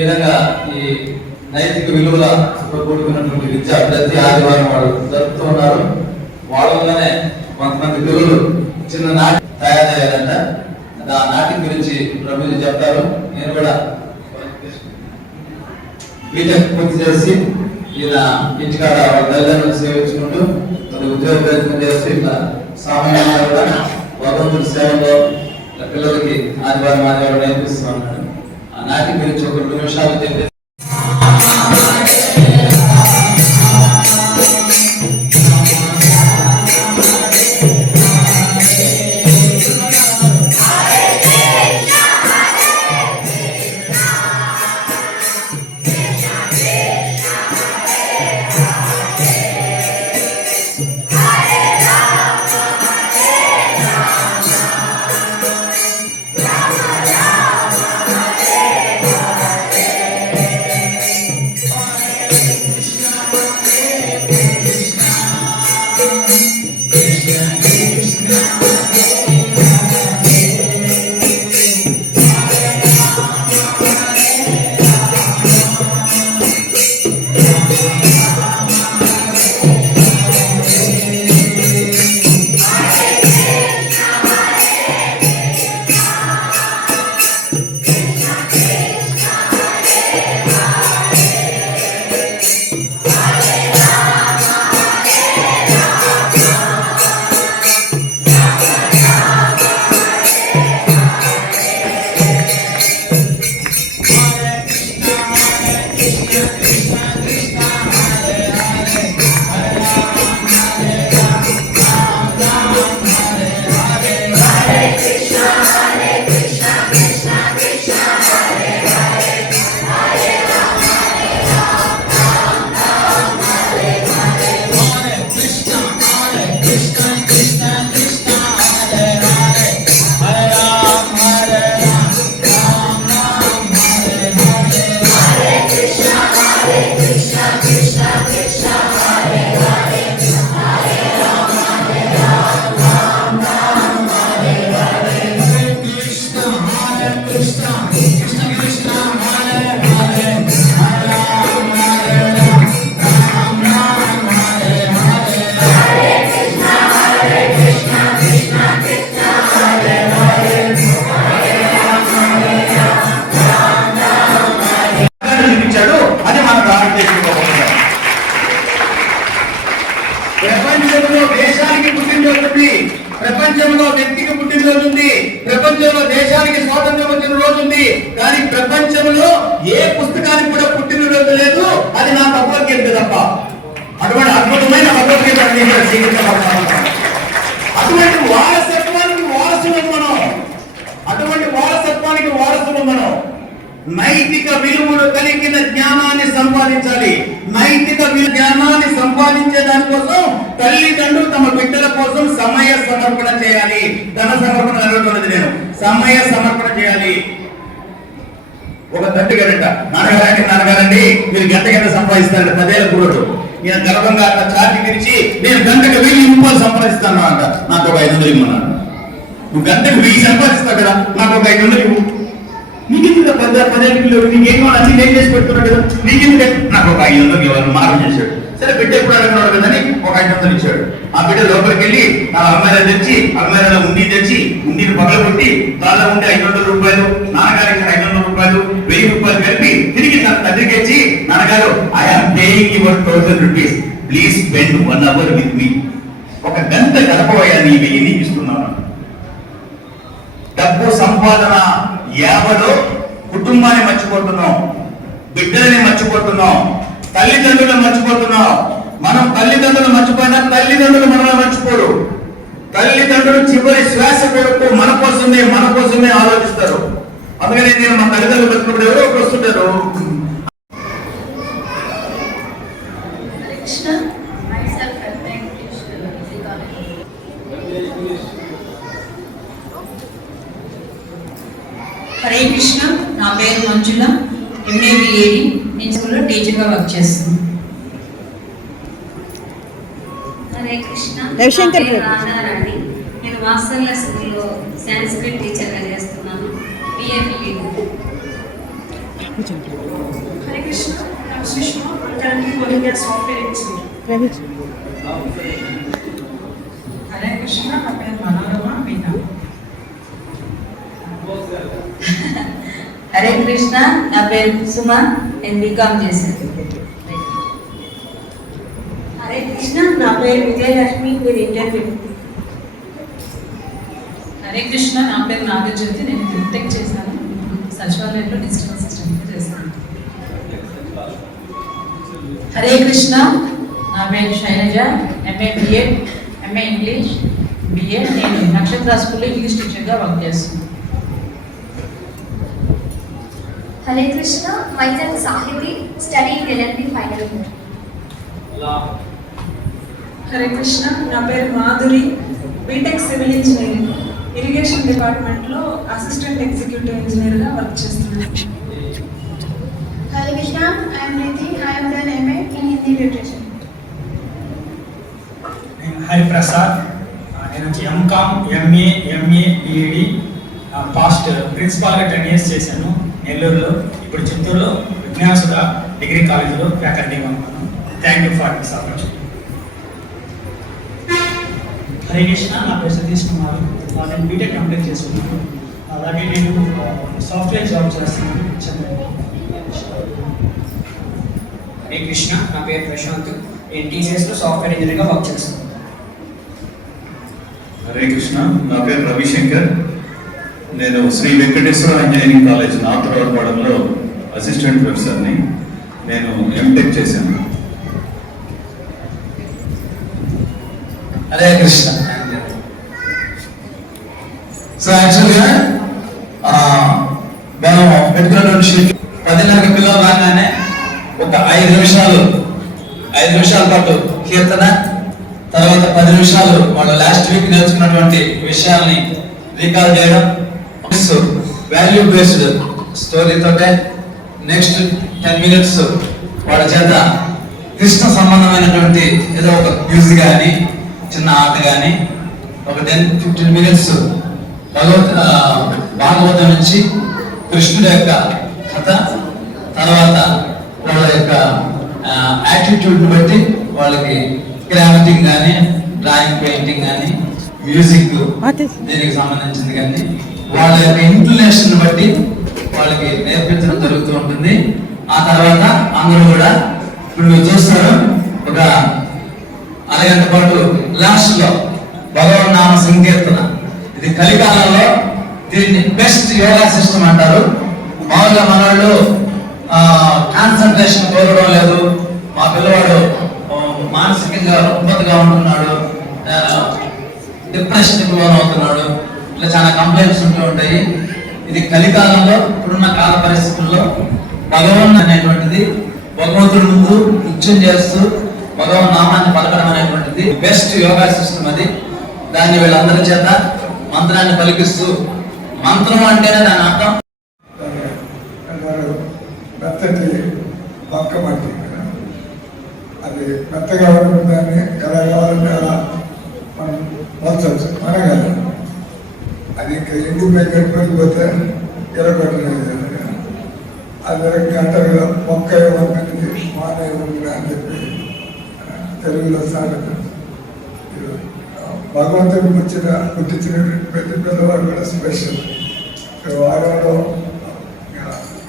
విధంగా ఈ నైతిక విలువల కూడుకున్నటువంటి విద్య ప్రతి ఆదివారం వాళ్ళు జరుపుతూ ఉన్నారు. వాళ్ళలోనే కొంతమంది పిల్లలు చిన్న నాటి తయారయ్యారంట. ఆ నాటి గురించి ప్రభుజీ చెప్తారు. నేను కూడా బీటెక్ పూర్తి చేసి ఈయన ఇంటికాడ వాళ్ళ తల్లిదండ్రులు సేవించుకుంటూ ఉద్యోగ ప్రయత్నం చేస్తూ ఇట్లా సామాన్యంగా కూడా భగవంతుడి సేవలో పిల్లలకి ఆదివారం నేర్పిస్తూ ఉన్నాడు. ఆ నాటి గురించి ఒక 2 నిమిషాలు చెప్పేసి ప్రపంచంలో దేశానికి పుట్టినరోజు ఉంది, ప్రపంచంలో వ్యక్తికి పుట్టినరోజు ఉంది, ప్రపంచంలో దేశానికి స్వాతంత్రం వచ్చిన రోజు ఉంది. కానీ ప్రపంచంలో ఏ పుస్తకానికి కూడా పుట్టినరోజు లేదు. అది నా భగవద్గీత తప్ప. అటువంటి అద్భుతమైన భగవద్గీత అటువంటి వారసత్వానికి వారసులు మనం, అటువంటి వారసత్వానికి వారసులు మనం. నైతిక విలువలు కలిగిన జ్ఞానాన్ని సంపాదించాలి. నైతిక జ్ఞానాన్ని సంపాదించే దానికోసం తల్లిదండ్రులు తమ బిడ్డల కోసం సమయ సమర్పణ చేయాలి. ధన సమర్పణ జరుగుతున్నది, నేను సమయ సమర్పణ చేయాలి. ఒక తండ్రి గారంట, నాన్నగారండి మీరు గంట సంపాదిస్తారంట, 10 ఏళ్ళ కూడదు. ఈయన గర్వంగా అట్లా చాటి పిలిచి నేను గంటకు 1000 రూపాయలు సంపాదిస్తాను అంట. నాకు ఒక 500 ఇమ్మన్నాడు. నువ్వు గంటకు 1000 సంపాదిస్తావు కదా, నాకు ఒక 500 ఇవ్వు. నీకెందుకు 10 పిల్లలు నీకేమో అన్ని నేను చేసి పెడుతున్నాడు కదా, నీకెందుకు? నాకు ఒక 500 ఇవ్వాలి మారం చేశాడు. సరే బిడ్డ ఎప్పుడు అడుగున్నాడు కదని ఒక 500 ఇచ్చాడు. ఆ బిడ్డ లోపలికి వెళ్ళి నా అల్మారా తెచ్చి అల్మారాలో ఉండి తెచ్చి ఉండిని పగలగొట్టి దానిలో ఉండే 500 రూపాయలు, నాన్నగారికి 500 రూపాయలు, 1000 రూపాయలు కలిపి తిరిగి తన తండ్రికి ఇచ్చి, నాన్నగారు I'm paying your 1000 rupees, please spend 1 hour with me. ఒక గంట గడపవయ్యా నీ 1000 నీకు ఇస్తున్నాను. డబ్బు సంపాదన యావలో కుటుంబాన్ని మర్చిపోతున్నాం, బిడ్డలని మర్చిపోతున్నాం, తల్లిదండ్రులను మర్చిపోతున్నాం. మనం తల్లిదండ్రులు మర్చిపోయినా తల్లిదండ్రులు మనల్ని మర్చిపోరు. తల్లిదండ్రులు చివరి శ్వాస కొరకు మన కోసమే ఆలోచిస్తారు. అందుకని నేను మా తల్లిదండ్రులు బతుకున్నప్పుడు ఎవరో ఒకరు వస్తుంటారు. హరే కృష్ణ, నా పేరు మంజుల, ఎంఏ బిఏడి. నేను స్కూల్లో టీచర్గా వర్క్ చేస్తున్నాను. హరే కృష్ణ, రవిశంకర్ రాధారాణి. నేను వాత్సల్య స్కూల్లో సాంస్క్రిట్ టీచర్గా చేస్తున్నాను. BA BEd. Hare Krishna, I'm Sushma. I'm currently working as software engineer. Hare Krishna నా పేరు మనోరమ మీనా. హరే కృష్ణ నా పేరు కుసుమ, నేను బీకామ్ చేశాను. హరే కృష్ణ నా పేరు విజయలక్ష్మి, మీరు ఇంటర్వ్యూ. హరే కృష్ణ నా పేరు నాగజ్యోతి, నేను బీటెక్ చేశాను. సచివాలయంలో డిజిటల్ అసిస్టెంట్ చేశాను. హరే కృష్ణ నా పేరు Shailaja, MA BEd, MA English, BA. నేను నక్షత్ర స్కూల్లో ఇంగ్లీష్ టీచర్గా వర్క్ చేస్తున్నాను. Hare Krishna, myself Sahiti, studying LLB final year. Hare Krishna నా పేరు Madhuri, BTech civil engineering, irrigation డిపార్ట్మెంట్లో అసిస్టెంట్ ఎగ్జిక్యూటివ్ ఇంజనీర్గా వర్క్ చేస్తున్నాను. Hare Krishna, I am Riti, I am done MA in Hindi literature. Hari Prasad, నేను ఎంకామ్, ఎంఏ, బిఈడి పాస్ట్ ప్రిన్సిపాల్గా 10 years చేశాను నెల్లూరులో. ఇప్పుడు చిత్తూరులో విజ్ఞానసుధ డిగ్రీ కాలేజీలో ఫ్యాకల్టీగా ఉన్నాను. Thank you for this opportunity. Hare Krishna నా పేరు సతీష్ కుమార్, నేను బీటెక్ కంప్లీట్ చేసుకున్నాను. అలాగే నేను సాఫ్ట్వేర్ జాబ్ చేస్తున్నాను చెన్నైలో. హరే కృష్ణ నా పేరు ప్రశాంత్, నేను టీసీఎస్లో సాఫ్ట్వేర్ ఇంజనీర్గా వర్క్ చేస్తున్నాను. హరే కృష్ణ నా పేరు రవిశంకర్, నేను శ్రీ వెంకటేశ్వర ఇంజనీరింగ్ కాలేజ్ నాథరావుపాడంలో అసిస్టెంట్ ప్రొఫెసర్ని. నేను ఎంటెక్ చేశాను. హరే కృష్ణ. సో యాక్చువల్గా మనం పెట్టుకున్నటువంటి షీట్ 10:30 పిల్లలు రాగానే ఒక 5 నిమిషాల పాటు కీర్తన, తర్వాత 10 నిమిషాలు వాళ్ళు లాస్ట్ వీక్ నేర్చుకున్నటువంటి విషయాల్ని రీకాల్ చేయడం, వాల్యూ బేస్డ్ స్టోరీతో నెక్స్ట్ 10 minutes వాళ్ళ చేత కృష్ణ సంబంధమైనటువంటి ఏదో ఒక మ్యూజిక్ కానీ చిన్న ఆట కానీ ఒక 10-15 minutes భాగవతం నుంచి కృష్ణుడి యొక్క కథ, తర్వాత వాళ్ళ యొక్క యాటిట్యూడ్ని బట్టి వాళ్ళకి గ్రాఫిటింగ్ కానీ, డ్రాయింగ్, పెయింటింగ్ కానీ, మ్యూజిక్ దీనికి సంబంధించింది కానీ వాళ్ళ యొక్క ఇంక్లినేషన్ బట్టి వాళ్ళకి నేర్పించడం జరుగుతూ ఉంటుంది. ఆ తర్వాత అందరూ కూడా ఇప్పుడు మీరు చూస్తారు ఒక అరగంట పాటు లాస్ట్ లో భగవన్ నామ సంకీర్తన. ఇది కలికాలంలో దీన్ని బెస్ట్ యోగా సిస్టమ్ అంటారు. మామూలుగా మనవాళ్ళు కాన్సన్ట్రేషన్ కోరడం లేదు, మా పిల్లవాడు మానసికంగా రుగ్మతగా ఉంటున్నాడు, డిప్రెషన్ లోనవుతున్నాడు, ఇట్లా చాలా కంప్లైంట్స్ ఉంటూ ఉంటాయి. ఇది కలికాలంలో ఇప్పుడున్న కాల పరిస్థితుల్లో భగవన్ అనేటువంటిది భగవంతుడి ముందు నృత్యం చేస్తూ భగవన్ నామాన్ని పలకడం అనేటువంటిది బెస్ట్ యోగా సిస్టమ్. అది దాన్ని వీళ్ళందరి చేత మంత్రాన్ని పలికిస్తూ, మంత్రం అంటేనే దాని అర్థం మెత్తటి బంక మట్టి, అది మెత్తగా ఉంటుందని ఎలా కావాలంటే అలా మనం మలచవచ్చు, మనగాలి. అది ఇంకా ఎండిపోయి గడిపోతే ఎరగొట్టలేదు. అది గంటగా మొక్క ఏమన్నది మానే అని చెప్పి తెలుగులో సాగత. భగవంతుడు పుట్టించిన ప్రతి పిల్లవాడు కూడా స్పెషల్. వారంలో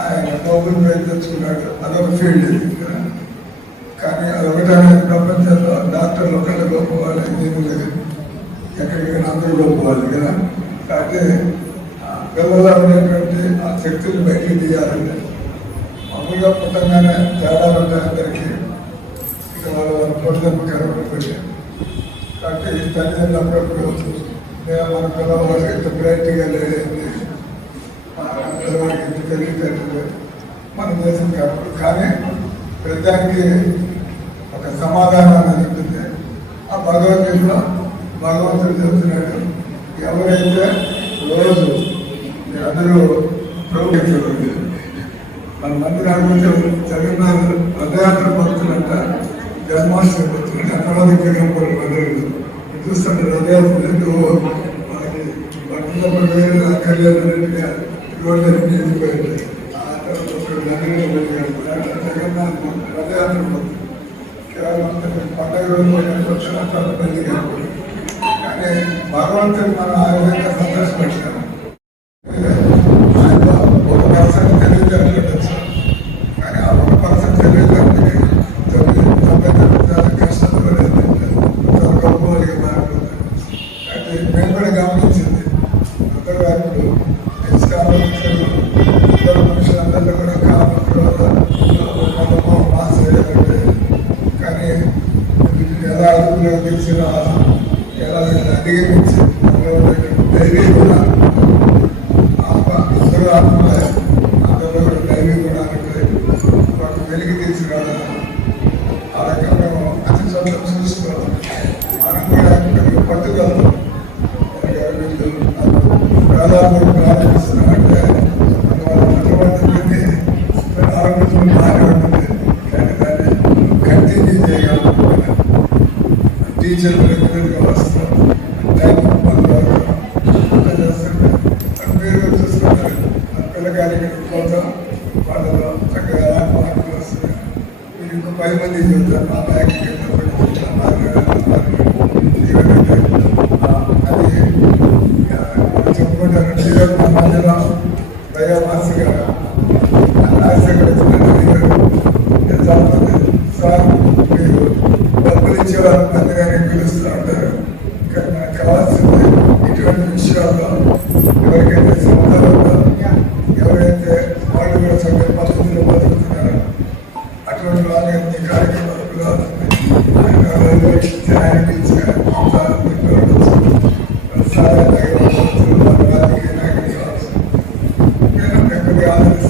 ఆయన నోబెల్ ప్రైజ్ తెచ్చుకున్నాడు, అదొక ఫీల్డ్ ఇది. కానీ అదొకటే ప్రపంచంలో డాక్టర్లు ఒకళ్ళు గొప్పవాలి, ఏమీ లేదు, ఎక్కడికైనా అందరూ గొప్పవాలి కదా. కాబట్టి పిల్లల్లో ఉండేటువంటి ఆ శక్తులు బయటికి తీయాలంటే మామూలుగా పుట్టంగానే తేడాలు ఉంటాయి అందరికీ. ఇక వాళ్ళ పొడిదెబ్బ కరవకపోతే కాబట్టి తల్లిదండ్రులు అప్పుడప్పుడు మన పిల్లవాడు ఇంత బ్రైట్గా లేదండి, మన పిల్లవాడికి ఇంత తెలియదు మన దేశం కాదు. కానీ ప్రతిదానికి ఒక సమాధానం అనేది ఉంటుంది. ఆ భగవద్గీతలో భగవంతుడు చెబుతున్నాడు, ఎవరైతే రోజు అందరూ ప్రోగ్రెస్ మన మందిరానికి జగన్నాథ్ రథయాత్ర భక్తులంట, జన్మాష్టమి భక్తులు అక్కడ దగ్గర చూస్తుంటే రథయాత్ర మనకి భక్తులప్పుడు వేరే అక్కర్లేదన్నట్టుగా రోడ్లన్నీ వెళ్ళిపోయింది. ఆ తర్వాత నదిలో జగన్నాథ్ రథయాత్ర పోతుంది. కేవలం పండుగ రోజు పెళ్లి కాకూడదు. కానీ భగవంతుడు మనం ఆ విధంగా సంతోషపెట్టారు. ఆయన ఒక పర్సెంట్ తెలియజేయట్లేదు, కానీ ఆ ఒక పర్సెంట్ తెలియజేయడానికి 99% కష్టంలో గొప్పగా మారిపోతుంది. అంటే మేము కూడా గమనించింది అందరూ ఇప్పుడు ఇద్దరు మనుషులందరిలో కూడా కాలంలో పాస్ అయ్యారంటే, కానీ ఎలా అదుపులో తెలిసిన ఎలా అధిగమించి ధైర్యం కూడా అందరూ ఆత్మలే, అందరూ కూడా ధైర్యం కూడా మాకు వెలికి తీసుకురావాలి. ఆ రకంగా అతి సంతం చూసుకోవాలి. మనం కూడా పట్టుదలతో దాదాపు ప్రారంభిస్తున్నారంటే ఆరోగ్యం బాగానే ఉంటుంది, కానీ దాన్ని కంటిన్యూ చేయగలుగుతున్నాం. టీచర్లు రెగ్యులర్గా వస్తారు, టైం మీరు చూసుకుంటారు. పిల్లగారికి పోతాం, వాళ్ళలో చక్కగా మార్కులు వస్తున్నాయి. మీరు ఇంకో 10 మంది చెబుతారు మా బ్యాగ్కి అది చెప్పుకుంటారు. మా మధ్యలో దయామాసిగా సార్ మీరు డబ్బులు ఇచ్చేవారు మందిగానే పిలుస్తూ ఉంటారు, కానీ నాకు కావాల్సింది ఇటువంటి విషయాల్లో ఎవరికైతే సమాధానంలో ఎవరైతే వాళ్ళు కూడా చక్కటి పద్ధతిలో బతుకుతున్నారో అటువంటి వాళ్ళని కార్యక్రమాలు పిలవాల్సింది. ఆయన ఇచ్చే సార్ రాజకీయ నాయకులు కావాల్సింది.